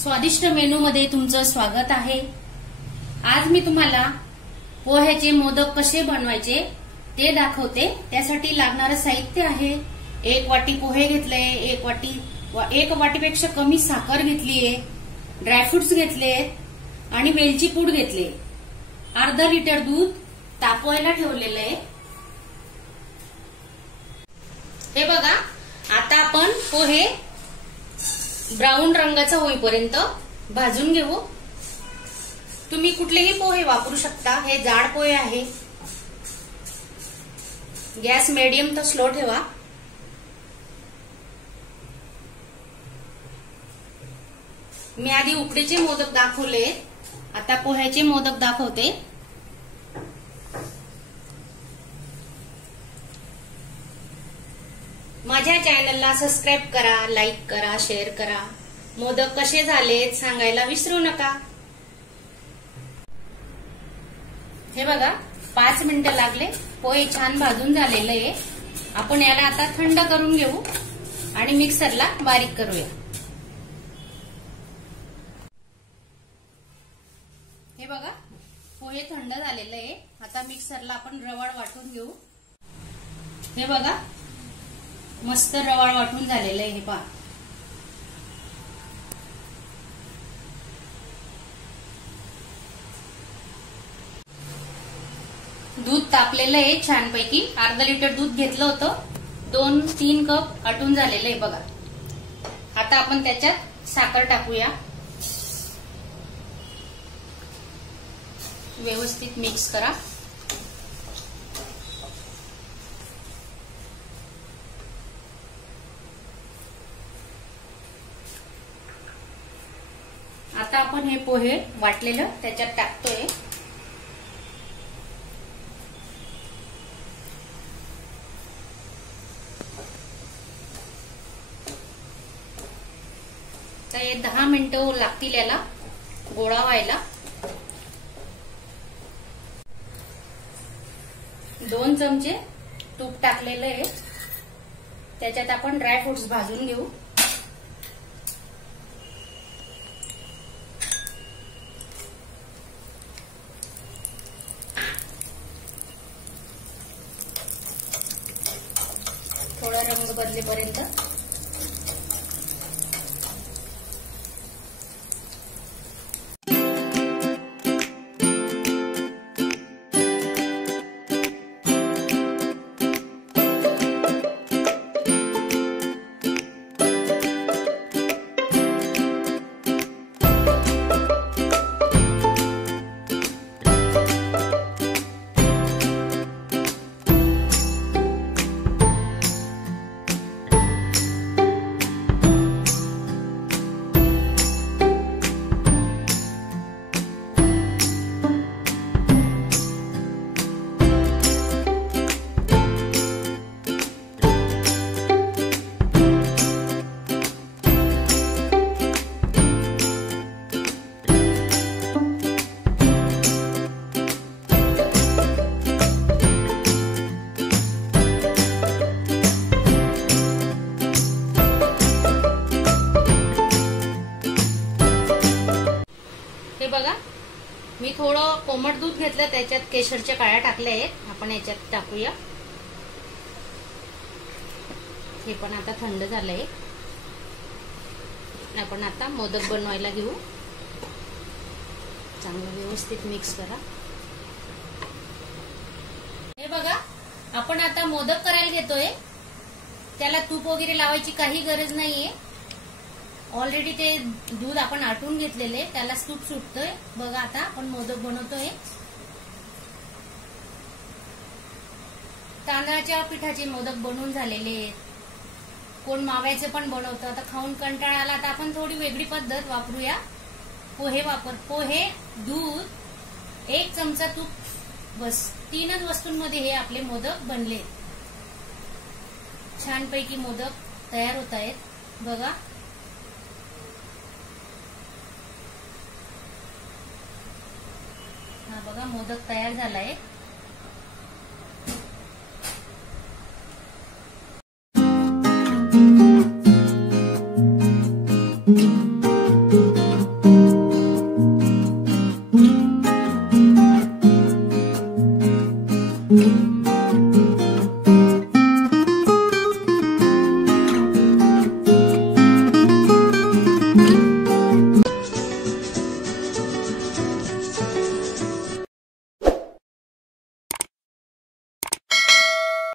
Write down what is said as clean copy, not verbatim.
स्वादिष्ट मेनू मध्ये तुमचं स्वागत आहे। आज मी तुम्हाला पोह्याचे मोदक कसे बनवायचे ते दाखवते। त्यासाठी लागणारे साहित्य आहे, 1 वाटी पोहे घेतले, 1 वाटीपेक्षा कमी साखर घेतलीये, ड्रायफ्रुट्स घेतले आणि वेलची पूड घेतली, अर्धा लिटर दूध तापवायला ठेवलेलं आहे। हे बघा, आता आपण पोहे ब्राऊन रंगाचा होईपर्यंत भाजून घेऊ। तुम्ही कुठलेही पोहे वापरू शकता, हे जाड पोहे आहे। गॅस मीडियम तर स्लो ठेवा। मी आधी उकडीचे मोदक दाखवले, आता पोह्याचे मोदक दाखवते। माझ्या चॅनलला सबस्क्राईब करा, लाईक करा, शेअर करा। मोदक कसे झालेत सांगायला विसरू नका। हे बघा, 5 मिनिटं लागले, पोहे छान भाजून झालेले आहे। आपण याला आता थंड करून घेऊ आणि मिक्सरला बारीक करूया। हे बघा, पोहे थंड झालेले आहे। आता मिक्सरला आपण रवाळ वाटून घेऊ। हे बघा, मस्त रवाळ वाटून झालेलं आहे। हे पहा, दूध तापलेलं आहे छानपैकी। अर्धा लिटर दूध घेतलं होतं, 2-3 कप आटून झालेलं आहे बघा। आता आपण त्याच्यात साखर टाकूया, व्यवस्थित मिक्स करा। आता आपण हे पोहे वाटलेलं त्याच्यात टाकतोय। तर 10 मिनिटं लागतील याला गोळा व्हायला। 2 चमचे तूप टाकलेलं आहे, त्याच्यात आपण ड्रायफ्रुट्स भाजून घेऊ। थोडा रंग बदलेपर्यंत। हे बघा, मी थोडं कोमट दूध घेतलं, त्याच्यात केशरच्या काळ्या टाकल्या आहेत, आपण याच्यात टाकूया। हे पण आता थंड झालंय। आपण आता मोदक बनवायला घेऊ। चांगलं व्यवस्थित मिक्स करा। हे बघा, आपण आता मोदक करायला घेतोय। त्याला तूप वगैरे लावायची काही गरज नाहीये। ऑलरेडी ते दूध आपण आटून घेतलेले, त्याला तूप सुटतोय बघा। आता आपण मोदक बनवतोय। तांदळाच्या पिठाचे मोदक बनवून झालेले आहेत, कोण माव्याचे पण बनवतं। आता खाऊन कंटाळा आला तर आपण थोडी वेगळी पद्धत वापरूया। पोहे, दूध, 1 चमचा तूप, बस 3च वस्तूंमध्ये हे आपले मोदक बनले। छानपैकी मोदक तयार होत आहेत बघा। हा बघा, मोदक तयार झालाय। Thank you. आहे.